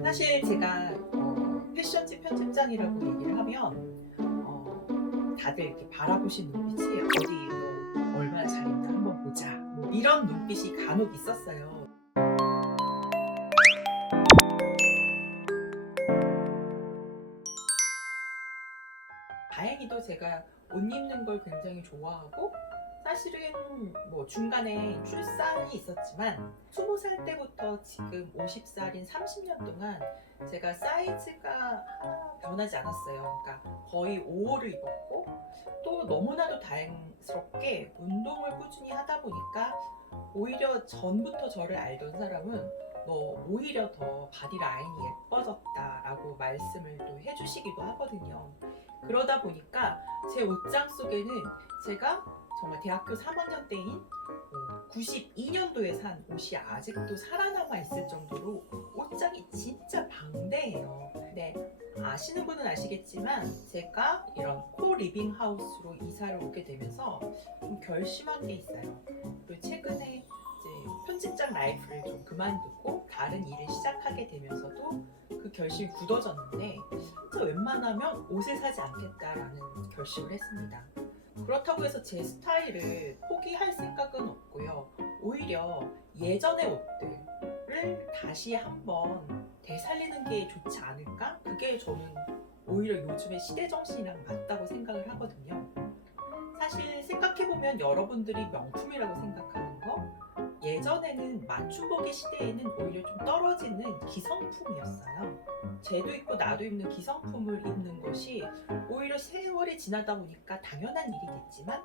사실 제가 패션지 편집장이라고 얘기를 하면 다들 이렇게 바라보신 눈빛이 어디 너 얼마나 잘 입나 한번 보자 뭐 이런 눈빛이 간혹 있었어요. 다행히도 제가 옷 입는 걸 굉장히 좋아하고 사실은 뭐 중간에 출산이 있었지만 20살 때부터 지금 50살인 30년 동안 제가 사이즈가 하나 변하지 않았어요. 그러니까 거의 5호를 입었고 또 너무나도 다행스럽게 운동을 꾸준히 하다 보니까 오히려 전부터 저를 알던 사람은 너 오히려 더 바디라인이 예뻐졌다라고 말씀을 또 해주시기도 하거든요. 그러다 보니까 제 옷장 속에는 제가 정말 대학교 3학년 때인 92년도에 산 옷이 아직도 살아남아 있을 정도로 옷장이 진짜 방대해요. 네, 아시는 분은 아시겠지만 제가 이런 코 리빙 하우스로 이사를 오게 되면서 좀 결심한 게 있어요. 그리고 최근에 이제 편집장 라이프를 좀 그만두고 다른 일을 시작하게 되면서도 그 결심이 굳어졌는데 진짜 웬만하면 옷을 사지 않겠다라는 결심을 했습니다. 그렇다고 해서 제 스타일을 포기할 생각은 없고요. 오히려 예전의 옷들을 다시 한번 되살리는 게 좋지 않을까? 그게 저는 오히려 요즘의 시대 정신이랑 맞다고 생각을 하거든요. 사실 생각해보면 여러분들이 명품이라고 생각하는 거 예전에는 맞춤복의 시대에는 오히려 좀 떨어지는 기성품이었어요. 쟤도 입고 나도 입는 기성품을 입는 것이 오히려 세월이 지나다 보니까 당연한 일이 됐지만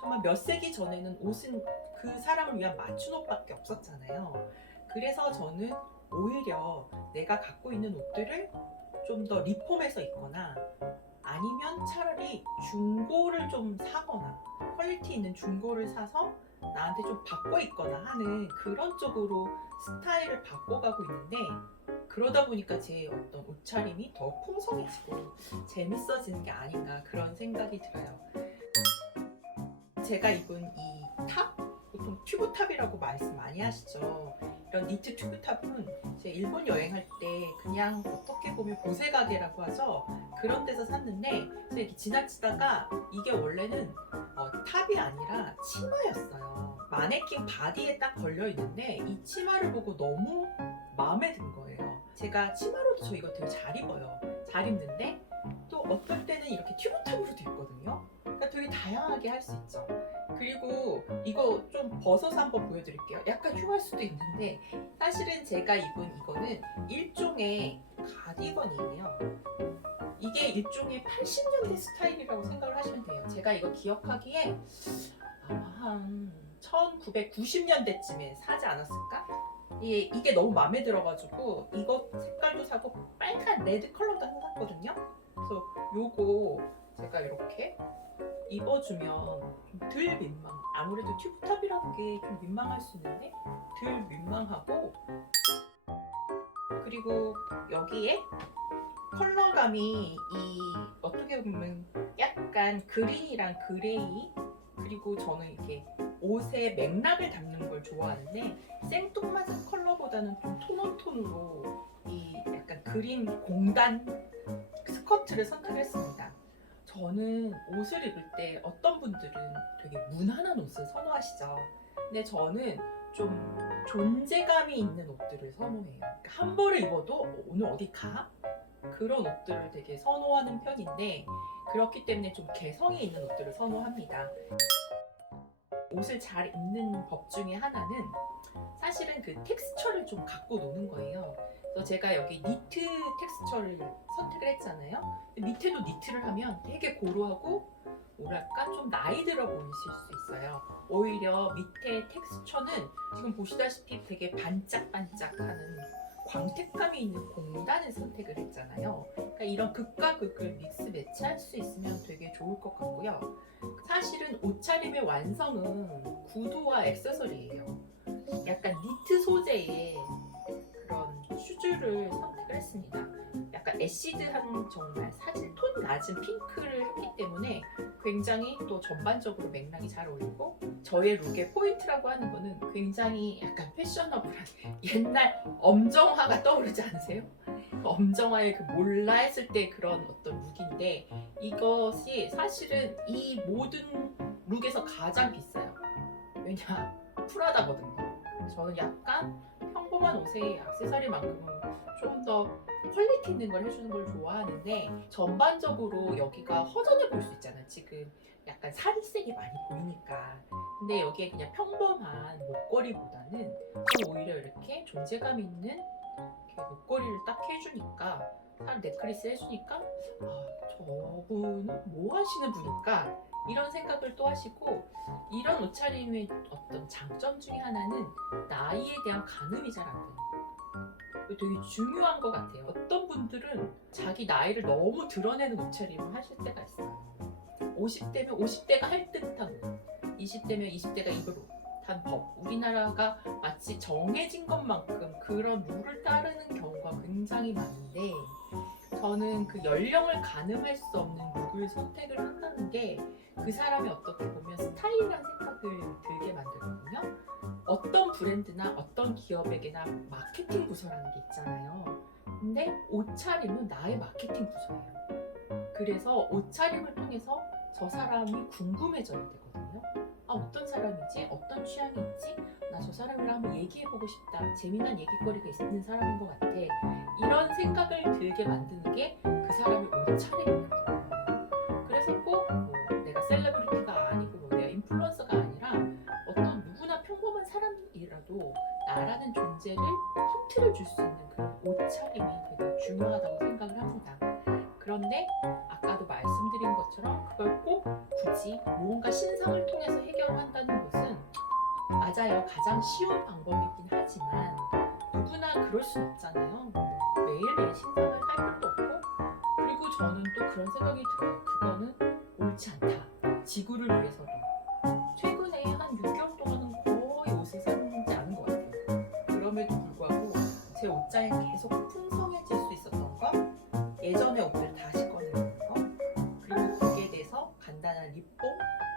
정말 몇 세기 전에는 옷은 그 사람을 위한 맞춤 옷밖에 없었잖아요. 그래서 저는 오히려 내가 갖고 있는 옷들을 좀 더 리폼해서 입거나 아니면 차라리 중고를 좀 사거나 퀄리티 있는 중고를 사서 나한테 좀 바꿔 입거나 하는 그런 쪽으로 스타일을 바꿔가고 있는데 그러다 보니까 제 어떤 옷차림이 더 풍성해지고 재밌어지는 게 아닌가 그런 생각이 들어요. 제가 입은 이 탑? 보통 튜브탑이라고 말씀 많이 하시죠. 이런 니트 튜브탑은 제 일본 여행할 때 그냥 어떻게 보면 보세 가게라고 하죠. 그런 데서 샀는데 제가 이렇게 지나치다가 이게 원래는 탑이 아니라 치마였어요. 마네킹 바디에 딱 걸려 있는데 이 치마를 보고 너무 마음에 든 거예요. 제가 치마로도 저 이거 되게 잘 입어요. 잘 입는데 또 어떨 때는 이렇게 튜브탑으로도 입거든요. 그러니까 되게 다양하게 할 수 있죠. 그리고 이거 좀 벗어서 한번 보여드릴게요. 약간 흉할 수도 있는데 사실은 제가 입은 이거는 일종의 가디건이에요. 이게 일종의 80년대 스타일이라고 생각을 하시면 돼요. 제가 이거 기억하기에 아마 한 1990년대쯤에 사지 않았을까? 이게 너무 마음에 들어가지고 이거 색깔도 사고 빨간 레드 컬러도 하나 샀거든요. 그래서 요거 제가 이렇게 입어주면 좀 덜 민망. 아무래도 튜브탑이라는 게 좀 민망할 수 있는데 덜 민망하고 그리고 여기에 컬러감이 어떻게 보면 약간 그린이랑 그레이 그리고 저는 이렇게 옷의 맥락을 담는 걸 좋아하는데 생뚱맞은 컬러보다는 좀 톤온톤으로 이 약간 그린 공단 스커트를 선택했습니다. 저는 옷을 입을 때 어떤 분들은 되게 무난한 옷을 선호하시죠. 근데 저는 좀 존재감이 있는 옷들을 선호해요. 그러니까 한 벌을 입어도 오늘 어디 가? 그런 옷들을 되게 선호하는 편인데 그렇기 때문에 좀 개성이 있는 옷들을 선호합니다. 옷을 잘 입는 법 중에 하나는 사실은 그 텍스처를 좀 갖고 노는 거예요. 그래서 제가 여기 니트 텍스처를 선택을 했잖아요. 밑에도 니트를 하면 되게 고루하고 뭐랄까 좀 나이 들어 보이실 수 있어요. 오히려 밑에 텍스처는 지금 보시다시피 되게 반짝반짝하는 광택감이 있는 공단을 선택을 했잖아요. 그러니까 이런 극과 극을 믹스 매치할 수 있으면 되게 좋을 것 같고요. 사실은 옷차림의 완성은 구두와 액세서리예요. 약간 니트 소재의 그런 슈즈를 선택을 했습니다. 약간 애시드한 정말 사실 톤 낮은 핑크를 했기 때문에 굉장히 또 전반적으로 맥락이 잘 어울리고 저의 룩의 포인트라고 하는 거는 굉장히 약간 패셔너블한 옛날 엄정화가 떠오르지 않으세요? 엄정화의 그 몰라 했을 때 그런 어떤 룩인데, 이것이 사실은 이 모든 룩에서 가장 비싸요. 왜냐? 프라다거든요. 저는 약간 평범한 옷에 액세서리만큼은 좀 더 퀄리티 있는 걸 해주는 걸 좋아하는데, 전반적으로 여기가 허전해 보일 수 있잖아. 지금 약간 살색이 많이 보이니까. 근데 여기에 그냥 평범한 목걸이보다는 좀 오히려 이렇게 존재감 있는 이렇게 목걸이를 딱 해주니까, 살 넥클리스 해주니까, 아, 저분은 뭐 하시는 분일까? 이런 생각을 또 하시고, 이런 옷차림의 어떤 장점 중에 하나는 나이에 대한 가늠이 잘 안 되는 거예요. 되게 중요한 것 같아요. 어떤 분들은 자기 나이를 너무 드러내는 옷차림을 하실 때가 있어요. 50대면 50대가 할 듯한 옷, 20대면 20대가 입을 듯한 법. 우리나라가 마치 정해진 것만큼 그런 룰을 따르는 경우가 굉장히 많은데, 저는 그 연령을 가늠할 수 없는 룩을 선택을 한다는 게 그 사람이 어떻게 보면 스타일이라는 생각을 들게 만들거든요. 어떤 브랜드나 어떤 기업에게나 마케팅 부서라는 게 있잖아요. 근데 옷차림은 나의 마케팅 부서예요. 그래서 옷차림을 통해서 저 사람이 궁금해져야 되거든요. 아, 어떤 사람이지? 어떤 취향이 있지? 나 저 사람이랑 한번 얘기해보고 싶다. 재미난 얘기거리가 있는 사람인 것 같아. 이런 생각을 들게 만드는 게 그 사람의 옷차림이거든요. 그래서 꼭뭐 내가 셀레브리티가 아니고 뭐 내가 인플루언서가 아니라 어떤 누구나 평범한 사람이라도 나라는 존재를 힌트를 줄 수 있는 그런 옷차림이 되게 중요하다고 생각을 합니다. 그런데 아까도 말씀드린 것처럼 그걸 꼭 굳이 무언가 신상을 통해서 해결한다는 것은, 맞아요, 가장 쉬운 방법이긴 하지만 누구나 그럴 순 없잖아요. 매일매일 신상을 할 필요도 없고, 그리고 저는 또 그런 생각이 들어요. 그거는 옳지 않다. 지구를 위해서도. 최근에 한 6개월 동안은 거의 옷을 사지 않은 것 같아요. 그럼에도 불구하고 제 옷장이 계속 풍성해질 수 있었던 거, 예전의 옷들 다시 꺼내는 거, 그리고 거기에 대해서 간단한 리폼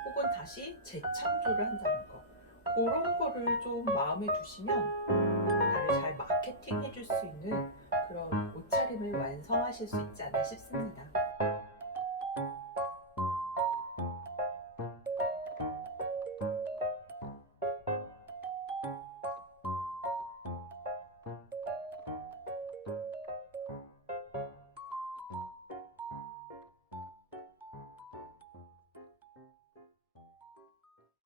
혹은 다시 재창조를 한다는 거, 그런 거를 좀 마음에 두시면 나를 잘 마케팅 해줄 수 있는 그런 옷차림을 완성하실 수 있지 않나 싶습니다.